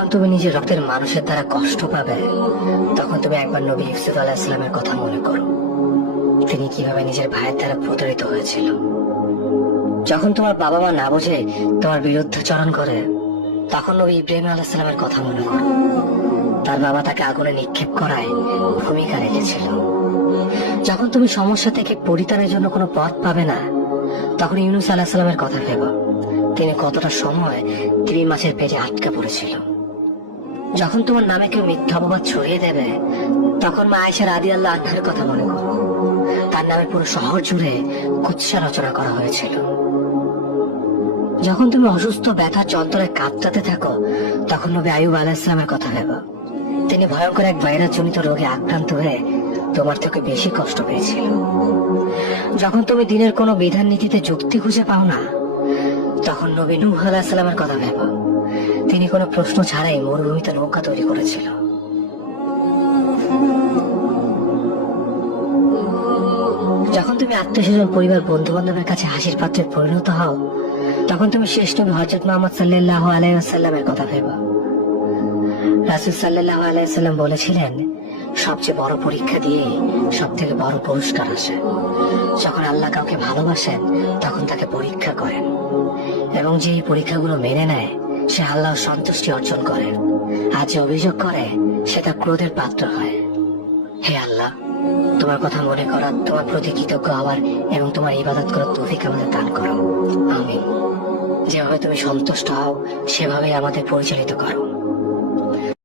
যখন তুমি নিজের রক্তের মানুষের দ্বারা কষ্ট পাবে, তখন তুমি একবার নবী ইউসুফ আলাইহিস সালামের কথা মনে করো। তিনি কিভাবে নিজের ভাইয়ের দ্বারা প্রতারিত হয়েছিল। যখন তোমার বাবা মা না বোঝে তোমার বিরুদ্ধাচরণ করে, তখন নবী ইব্রাহিম আলাইহিস সালামের কথা মনে করো। তার বাবা তাকে আগুনে নিক্ষেপ করায় ভূমিকা রেখেছিল। যখন তুমি সমস্যা থেকে পরিত্রাণের জন্য কোনো পথ পাবে না, তখন ইউনূস আলাইহিস সালামের কথা ভেবো। তিনি কতটা সময় তিমি মাছের পেটে আটকা পড়েছিল। যখন তোমার নামে কেউ মিথ্যা অপবাদ ছড়িয়ে দেবে, তখন মা আয়েশা রাদিয়াল্লাহু আনহার কথা মনে করো। তার নামে পুরো শহর জুড়ে কুৎসা রচনা করা হয়েছিল। যখন তুমি অসুস্থ ব্যথা যন্ত্রণায় কাঁদতে থাকো, তখন নবী আইয়ুব আলাইহিস সালামের কথা ভেবো। তিনি ভয়ঙ্কর এক ভাইরাস জনিত রোগে আক্রান্ত হয়ে তোমার থেকে বেশি কষ্ট পেয়েছিল। যখন তুমি দিনের কোনো বিধান নীতিতে যুক্তি খুঁজে পাও না, তখন নবী নূহ আলাইহিস সালামের কথা ভেবো। তিনি কোনো প্রশ্ন ছাড়াই মরুভূমিতে নৌকা তৈরি করেছিল। যখন তুমি আত্মীয়স্বজন পরিবার বন্ধু বান্ধবের কাছে হাসির পাত্রে পরিণত হও, তখন তুমি শেষ নবী হযরত মুহাম্মদ সাল্লাল্লাহু আলাইহি ওয়াসাল্লামের কথা ভেবো। রাসূল সাল্লাল্লাহু আলাইহি ওয়াসাল্লাম বলেছিলেন, সবচেয়ে বড় পরীক্ষা দিয়ে সব থেকে বড় পুরস্কার আসে। যখন আল্লাহ কাউকে ভালোবাসেন, তখন তাকে পরীক্ষা করেন, এবং যে এই পরীক্ষাগুলো মেনে নেয় সে আল্লাহর সন্তুষ্টি অর্জন করে। আর যে অভিযোগ করে সে তার ক্রোধের পাত্র হয়। হে আল্লাহ, তোমার কথা মনে করা, তোমার প্রতি কৃতজ্ঞ হওয়ার এবং তোমার ইবাদত করার তৌফিক আমাদের দান করো। আমিন। যেভাবে তুমি সন্তুষ্ট হও সেভাবে আমাদের পরিচালিত করো।